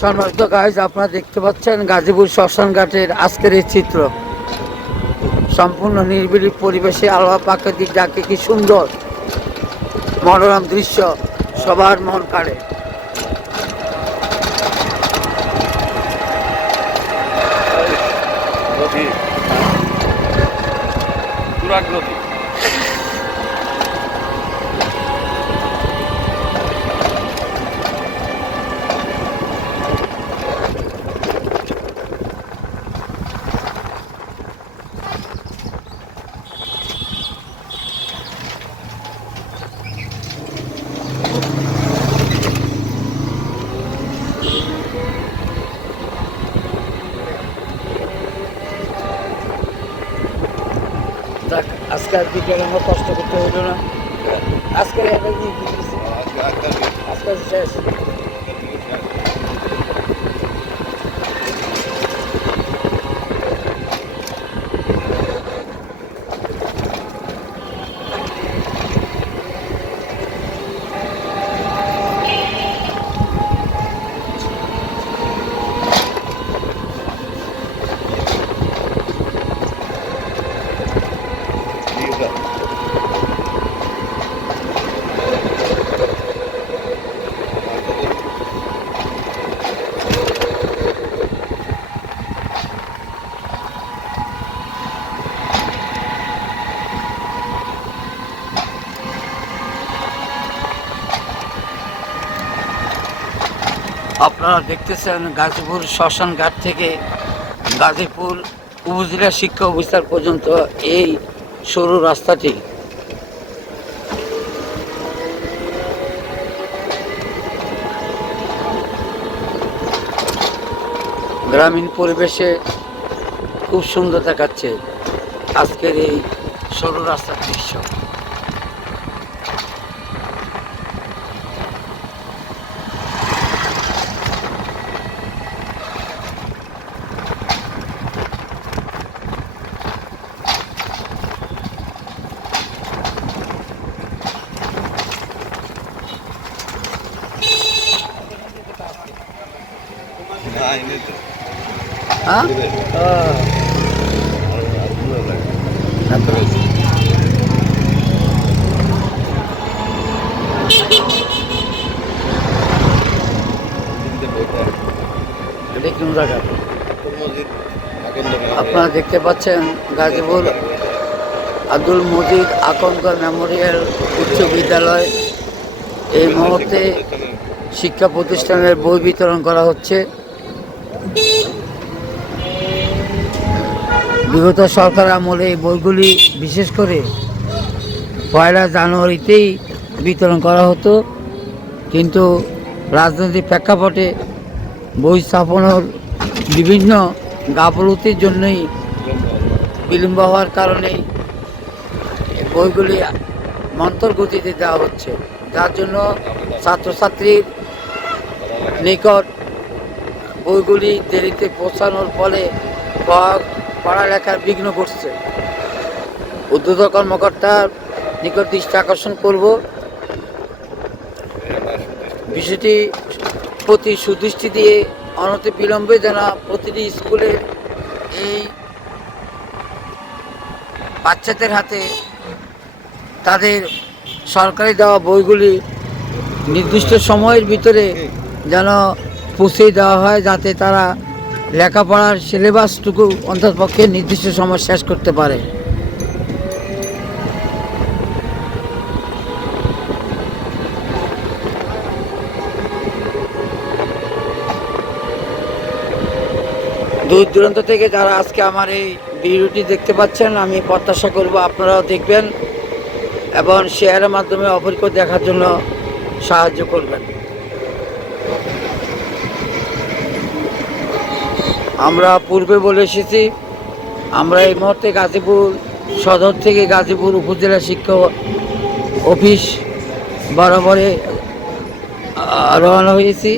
সম্মানিত গাইজ, আপনারা দেখতে পাচ্ছেন গাজীপুর শ্মশানঘাটের আজকের এই চিত্র। সম্পূর্ণ নিরিবিলি পরিবেশে আলোয়া প্রাকৃতিক ডাকে কি সুন্দর মনোরম দৃশ্য সবার মন কাড়ে। আজকে আর বিকেল আমার কষ্ট করতে হইল না। আজকে আজকে শেষ। আপনারা দেখতেছেন গাজীপুর শ্মশানঘাট থেকে গাজীপুর উপজেলা শিক্ষা অফিসার পর্যন্ত এই সরু রাস্তাটি। গ্রামীণ পরিবেশে খুব সুন্দর দেখাচ্ছে আজকের এই সরু রাস্তার দৃশ্য। আপনারা দেখতে পাচ্ছেন গাজীপুর আব্দুল মজিদ আকন্দ মেমোরিয়াল উচ্চ বিদ্যালয়। এই মুহূর্তে শিক্ষা প্রতিষ্ঠানের বই বিতরণ করা হচ্ছে। বিগত সরকার আমলে এই বইগুলি বিশেষ করে 1 জানুয়ারিতেই বিতরণ করা হতো, কিন্তু রাজনৈতিক প্রেক্ষাপটে বই স্থাপনের বিভিন্ন গাফলতির জন্যই বিলম্ব হওয়ার কারণে বইগুলি মন্তর গতিতে দেওয়া হচ্ছে, যার জন্য ছাত্রছাত্রীর নিকট বইগুলি দেরিতে পৌঁছানোর ফলে পড়ালেখার বিঘ্ন ঘটছে। উদ্বোধক কর্মকর্তার নিকট দৃষ্টি আকর্ষণ করব, বিষয়টি প্রতি সুদৃষ্টি দিয়ে অনতি বিলম্বে যেন প্রতিটি স্কুলের এই বাচ্চাদের হাতে তাদের সরকারি দেওয়া বইগুলি নির্দিষ্ট সময়ের ভিতরে যেন পৌঁছে দেওয়া হয়, যাতে তারা লেখাপড়ার সিলেবাসটুকু অন্ততপক্ষে নির্দিষ্ট সময় শেষ করতে পারে। দূর দূরান্ত থেকে যারা আজকে আমার এই ভিডিওটি দেখতে পাচ্ছেন, আমি প্রত্যাশা করব আপনারাও দেখবেন এবং শেয়ারের মাধ্যমে অপরকে দেখার জন্য সাহায্য করবেন। আমরা পূর্বে বলে এসেছি, আমরা এই মুহূর্তে গাজীপুর সদর থেকে গাজীপুর উপজেলা শিক্ষা অফিস বরাবরে রওনা হয়েছি।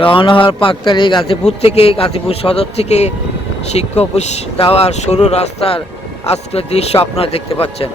রওনা হওয়ার পাককালে গাজীপুর থেকে, গাজীপুর সদর থেকে শিক্ষা অফিস যাওয়ার সরু রাস্তার আজকের দৃশ্য আপনারা দেখতে পাচ্ছেন।